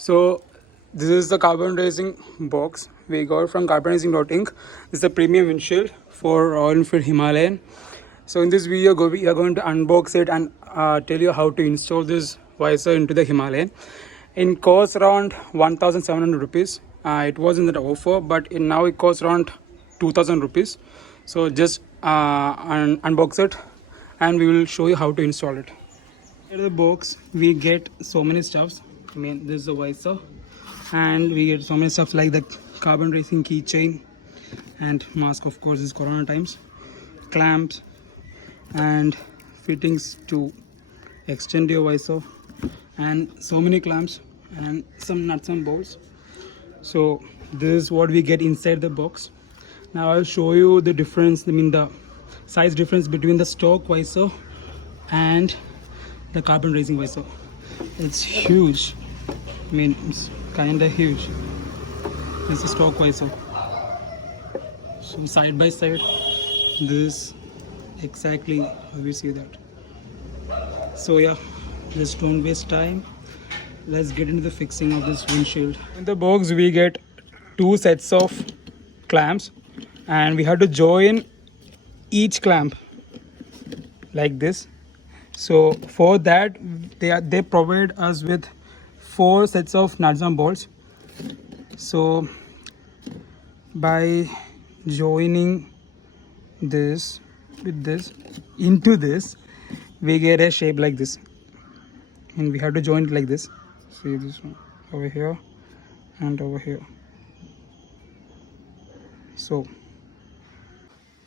So this is the Carbon Racing box we got from Carbonracing.inc. This is the premium windshield for Royal Enfield Himalayan. So in this video, we are going to unbox it and tell you how to install this visor into the Himalayan. It costs around 1,700 rupees. It was in that offer, but now it costs around 2,000 rupees. So just unbox it and we will show you how to install it. In the box we get so many stuffs. I mean, this is the visor, and we get so many stuff like the Carbon Racing keychain and mask, of course, is corona times, clamps and fittings to extend your visor, and so many clamps and some nuts and bolts. So this is what we get inside the box. Now I'll show you the difference, I mean the size difference between the stock visor and the Carbon Racing visor. It's huge. I mean, it's kinda huge. This is stock visor. So side by side, this exactly how you see that. So yeah, just don't waste time. Let's get into the fixing of this windshield. In the box we get two sets of clamps, and we have to join each clamp like this. So for that they provide us with 4 sets of nuts and bolts. So by joining this with this into this, we get a shape like this, and we have to join it like this. See this one over here and over here. So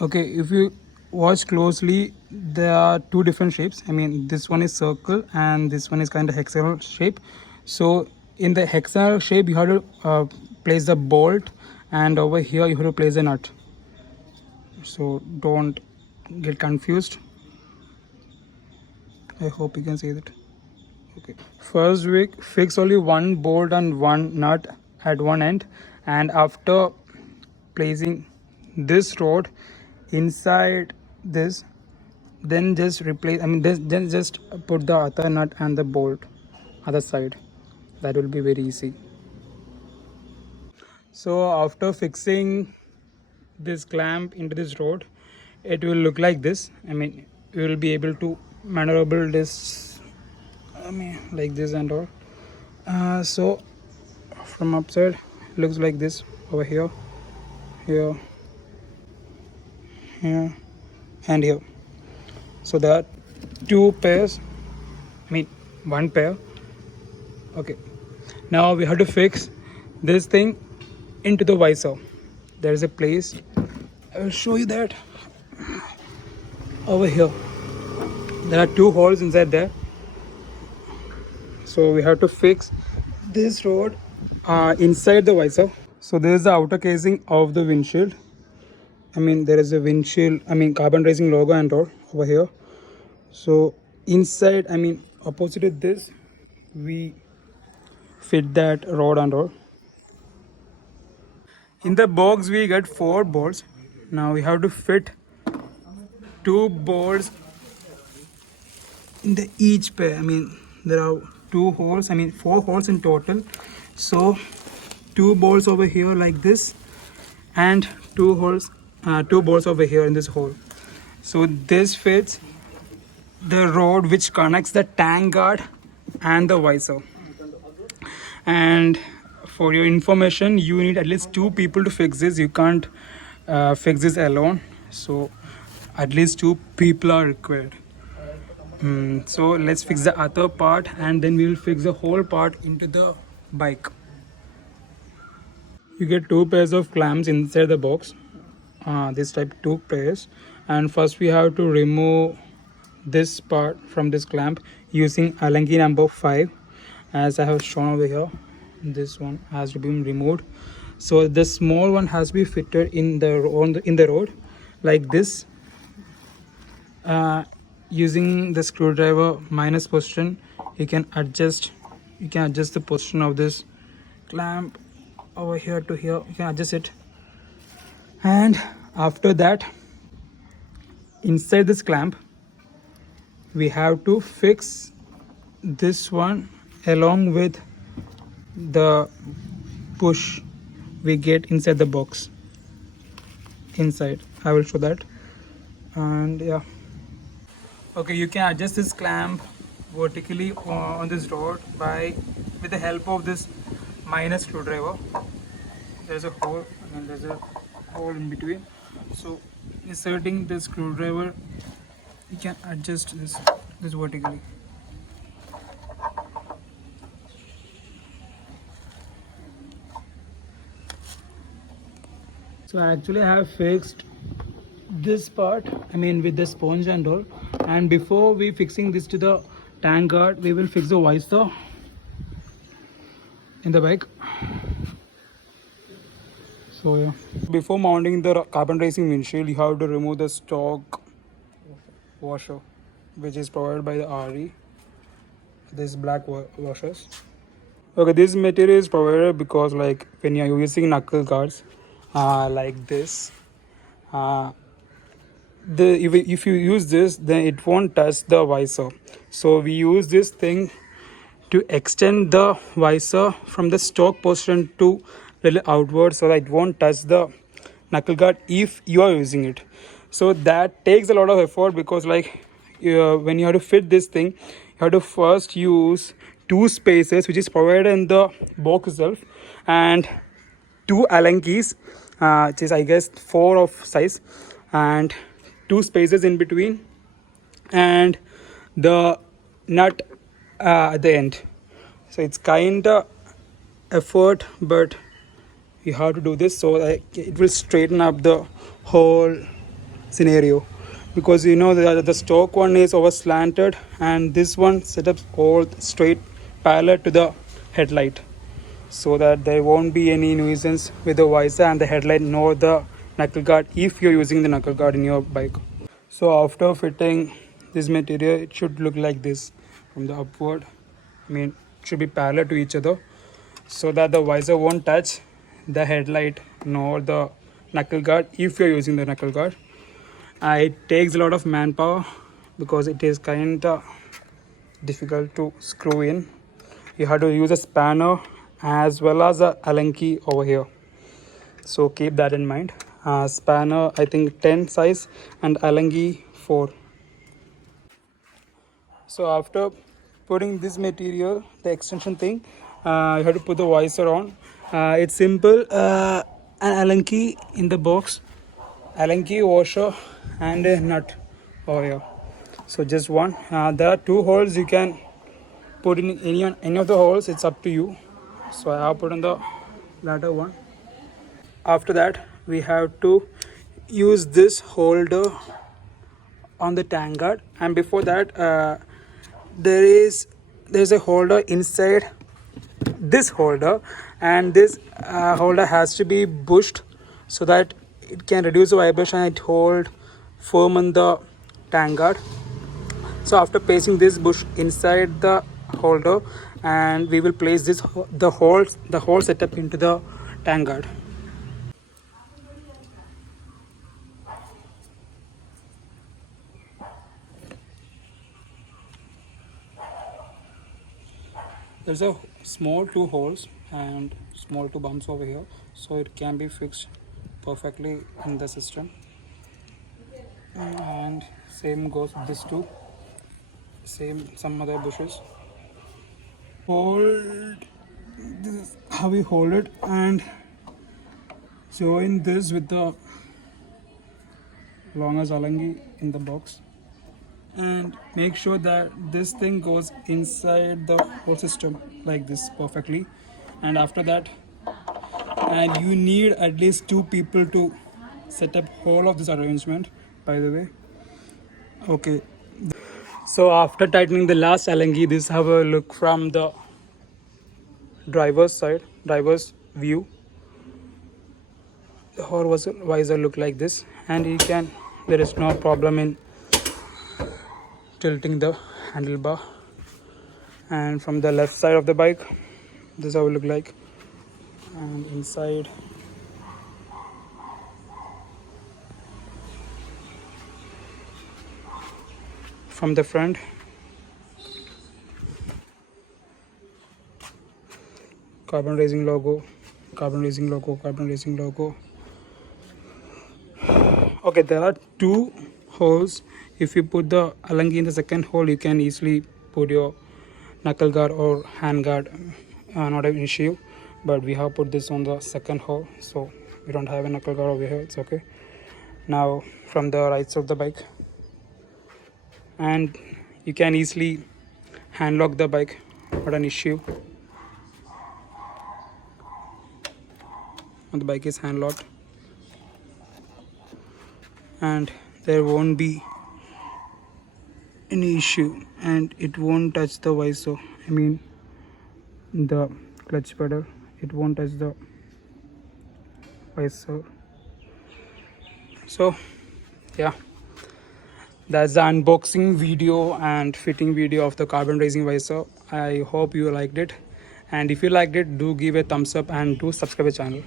okay, if you watch closely, there are two different shapes. I mean, this one is circle and this one is kind of hexagonal shape. So in the hexagonal shape you have to place the bolt, and over here you have to place the nut. So don't get confused. I hope you can see that. Okay, first we fix only one bolt and one nut at one end, and after placing this rod inside this, then just replace, I mean then just put the other nut and the bolt other side. That will be very easy. So after fixing this clamp into this rod, it will look like this. I mean, you will be able to maneuver this, I mean, like this and all. So from upside looks like this over here, here, here and here. So there are two pairs, I mean one pair. Okay, now we have to fix this thing into the visor. There is a place, I will show you that. Over here there are two holes inside there. So we have to fix this rod inside the visor. So this is the outer casing of the windshield. I mean, there is a windshield, I mean Carbon Racing logo and all over here. So inside, I mean opposite to this, we fit that rod and all. In the box we get 4 bolts. Now we have to fit 2 bolts in the each pair. I mean there are 2 holes, I mean 4 holes in total. So 2 bolts over here like this, and 2 holes, 2 bolts over here in this hole. So this fits the rod which connects the tank guard and the visor. And for your information, you need at least 2 people to fix this. You can't fix this alone. So at least 2 people are required. So let's fix the other part, and then we will fix the whole part into the bike. You get 2 pairs of clamps inside the box, this type 2 pairs. And first we have to remove this part from this clamp using Allen key number 5, as I have shown over here. This one has to be removed. So the small one has to be fitted in the rod like this. Using the screwdriver minus position, you can adjust the position of this clamp over here to here. You can adjust it, and after that, inside this clamp we have to fix this one along with the push we get inside the box. Inside, I will show that. And yeah, okay, you can adjust this clamp vertically on this rod by with the help of this minor screwdriver. There's a hole and there's a hole in between, so inserting the screwdriver you can adjust this vertically. So actually I have fixed this part, I mean with the sponge and all, and before we fixing this to the tank guard, we will fix the visor in the bike. So yeah, before mounting the carbon racing windshield, you have to remove the stock washer, which is provided by the RE, this black washers. Okay, this material is provided because like when you're using knuckle guards like this, if you use this, then it won't touch the visor. So we use this thing to extend the visor from the stock position to little outward, so that it won't touch the knuckle guard if you are using it. So that takes a lot of effort, because like when you have to fit this thing, you have to first use two spaces which is provided in the box itself, and two allen keys, which is I guess 4 of size, and two spaces in between, and the nut at the end. So it's kind of effort, but you have to do this so that it will straighten up the whole scenario, because you know the stock one is over slanted and this one set up all straight parallel to the headlight, so that there won't be any nuisance with the visor and the headlight nor the knuckle guard if you're using the knuckle guard in your bike. So after fitting this material, it should look like this from the upward. I mean, it should be parallel to each other, so that the visor won't touch the headlight nor the knuckle guard if you're using the knuckle guard. It takes a lot of manpower because it is kind of difficult to screw in. You have to use a spanner as well as a allen key over here, so keep that in mind. Spanner I think 10 size and allen key 4. So after putting this material, the extension thing, you have to put the visor on. It's simple, an allen key in the box, allen key, washer and a nut over here. So just one. There are two holes, you can put in any of the holes, it's up to you. So I have put in the latter one. After that we have to use this holder on the tank guard, and before that there's a holder inside this holder, and this holder has to be pushed so that it can reduce the vibration and it hold firm on the tank guard. So after placing this bush inside the holder, and we will place the whole setup into the tank guard. There's a small two holes and small two bumps over here, so it can be fixed perfectly in the system. And same goes with this too, same some other bushes. Hold this, how we hold it, and join this with the longest alangi in the box, and make sure that this thing goes inside the whole system like this perfectly. And after that, and you need at least 2 people to set up whole of this arrangement, by the way. Okay, so after tightening the last alangi, this have a look from the driver's side, driver's view. The whole visor look like this, and you can, there is no problem in tilting the handlebar. And from the left side of the bike, this is how it look like, and inside from the front. Carbon Racing logo, Carbon Racing logo, Carbon Racing logo. Okay, there are two holes. If you put the alangi in the second hole, you can easily put your knuckle guard or hand guard, not an issue. But we have put this on the second hole, so we don't have a knuckle guard over here. It's okay. Now from the right side of the bike, and you can easily hand lock the bike, not an issue. And the bike is hand locked, and there won't be any issue, and it won't touch the visor. I mean the clutch pedal, it won't touch the visor. So yeah, that's the unboxing video and fitting video of the Carbon Racing Visor. I hope you liked it, and if you liked it, do give a thumbs up and do subscribe the channel.